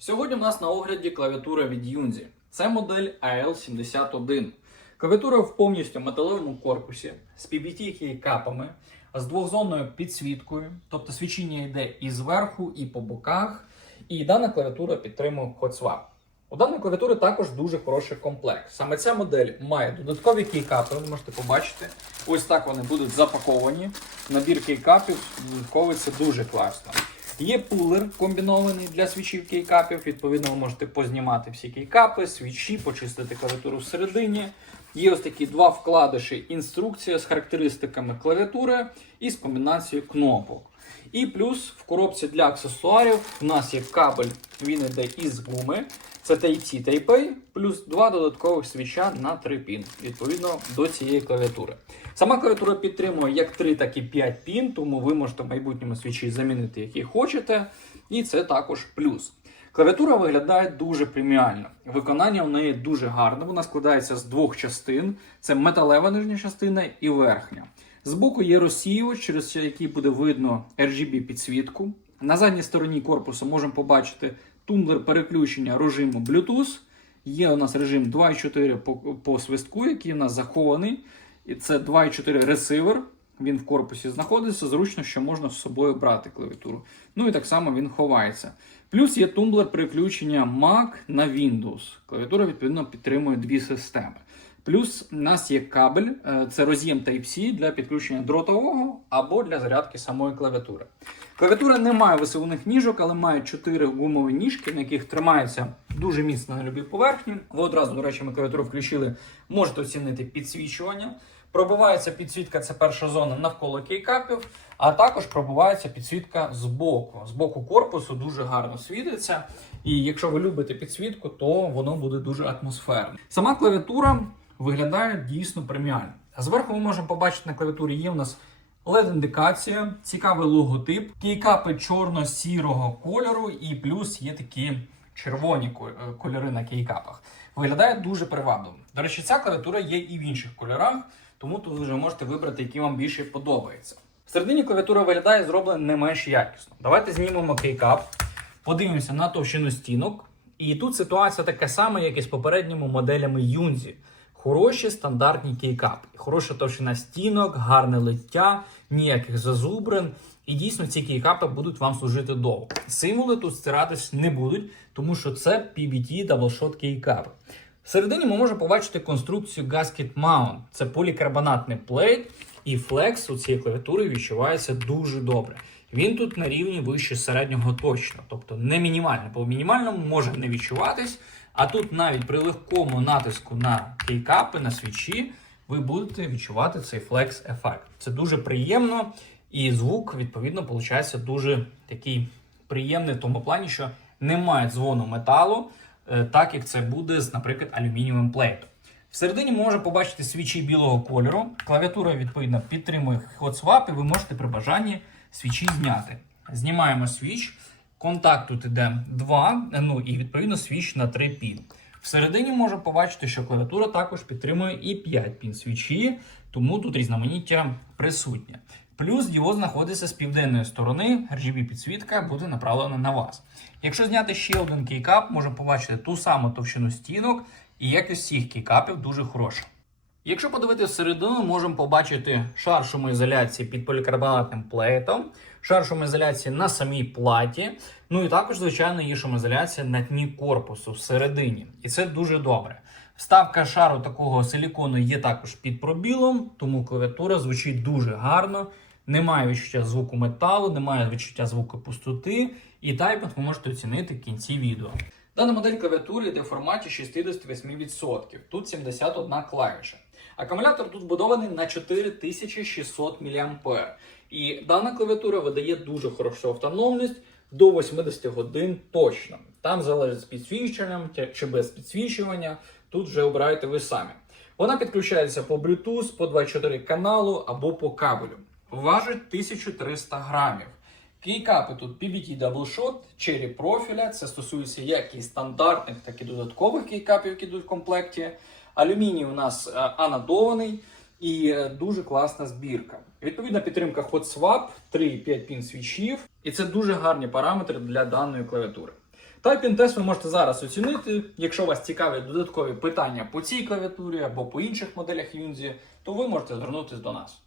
Сьогодні у нас на огляді клавіатура від Yunzi. Це модель AL71. Клавіатура в повністю металевому корпусі з PBT кейкапами, з двохзонною підсвіткою, тобто свічіння йде і зверху, і по боках. І дана клавіатура підтримує Hot У даної клавіатури також дуже хороший комплект. Саме ця модель має додаткові кейкапи, ви можете побачити. Ось так вони будуть запаковані. Набір кейкапів це дуже класно. Є пулер комбінований для свічів кейкапів. Відповідно, ви можете познімати всі кейкапи, свічі, почистити клавіатуру всередині. Є ось такі два вкладиші, інструкція з характеристиками клавіатури і з комбінацією кнопок. І плюс в коробці для аксесуарів у нас є кабель, він йде із гуми. Це Type-C Type-A, плюс два додаткових свіча на 3 пін, відповідно до цієї клавіатури. Сама клавіатура підтримує як 3, так і 5 пін, тому ви можете в майбутньому свічі замінити, які хочете. І це також плюс. Клавіатура виглядає дуже преміально. Виконання в неї дуже гарне. Вона складається з двох частин: це металева нижня частина і верхня. Збоку є розсіювач, через який буде видно RGB підсвітку. На задній стороні корпусу можемо побачити тумблер переключення режиму Bluetooth. Є у нас режим 2.4 по, по свистку, який у нас захований. І це 2.4 ресивер. Він в корпусі знаходиться. Зручно, що можна з собою брати клавіатуру. Ну і так само він ховається. Плюс є тумблер переключення Mac на Windows. Клавіатура, відповідно, підтримує дві системи. Плюс у нас є кабель, е, це роз'єм Type-C для підключення дротового або для зарядки самої клавіатури. Клавіатура не має висувних ніжок, але має 4 гумові ніжки, на яких тримається дуже міцно на любій поверхні. Ви одразу, до речі, ми клавіатуру включили, можете оцінити підсвічування. Пробивається підсвітка, це перша зона навколо кейкапів, а також пробивається підсвітка з боку. З боку корпусу дуже гарно світиться. І якщо ви любите підсвітку, то воно буде дуже атмосферне. Сама клавіатура виглядає дійсно преміально. А зверху ми можемо побачити на клавіатурі є у нас LED-індикація, цікавий логотип, кейкапи чорно-сірого кольору, і плюс є такі червоні е, кольори на кейкапах. Виглядає дуже привабливо. До речі, ця клавіатура є і в інших кольорах, тому тут ви вже можете вибрати, який вам більше подобається. Всередині клавіатура виглядає зроблена не менш якісно. Давайте знімемо кейкап, подивимося на товщину стінок. І тут ситуація така сама, як і з попередніми моделями Yunzi. Хороші стандартні кейкапи, хороша товщина стінок, гарне лиття, ніяких зазубрин. І дійсно ці кейкапи будуть вам служити довго. Символи тут стиратись не будуть, тому що це PBT Shot кейкап. Всередині ми можемо побачити конструкцію Gasket Mount. Це полікарбонатний плейт, і флекс у цієї клавіатури відчувається дуже добре. Він тут на рівні вище середнього точно, тобто не мінімально, в мінімальному може не відчуватись. А тут навіть при легкому натиску на кейкапи, на свічі, ви будете відчувати цей флекс-ефект. Це дуже приємно, і звук, відповідно, виходить дуже такий приємний в тому плані, що немає дзвону металу, так як це буде з, наприклад, алюмінієвим плейтом. Всередині ми можемо побачити свічі білого кольору. Клавіатура, відповідно, підтримує swap, і ви можете при бажанні свічі зняти. Знімаємо свіч. Контакт тут іде 2, ну і відповідно свіч на 3 пін. Всередині можемо побачити, що клавіатура також підтримує і 5 пін свічі, тому тут різноманіття присутнє. Плюс діод знаходиться з південної сторони, RGB підсвітка буде направлена на вас. Якщо зняти ще один кейкап, можемо побачити ту саму товщину стінок, і якість всіх кейкапів дуже хороша. Якщо подивитися всередину, можемо побачити шар шумоізоляції під полікарбонатним плейтом, шар шумоізоляції на самій платі. Ну і також, звичайно, є шумоізоляція на дні корпусу всередині. І це дуже добре. Вставка шару такого силікону є також під пробілом, тому клавіатура звучить дуже гарно. Немає відчуття звуку металу, немає відчуття звуку пустоти, і тайпинг ви можете оцінити в кінці відео. Дана модель клавіатури йде в форматі 68%. Тут 71 клавіша. Акумулятор тут збудований на 4600 мА. І дана клавіатура видає дуже хорошу автономність до 80 годин точно. Там залежить з підсвічуванням чи без підсвічування. Тут вже обираєте ви самі. Вона підключається по Bluetooth, по 24 каналу або по кабелю. Важить 1300 грамів. Кейкапи тут PBT Double Shot, Cherry профіля. Це стосується як і стандартних, так і додаткових кейкапів, які йдуть в комплекті. Алюміній у нас е, анодований і е, дуже класна збірка. Відповідна підтримка Hot Swap, 3,5 пін свічів, і це дуже гарні параметри для даної клавіатури. Typing тест ви можете зараз оцінити. Якщо вас цікавлять додаткові питання по цій клавіатурі або по інших моделях Юнзі, то ви можете звернутися до нас.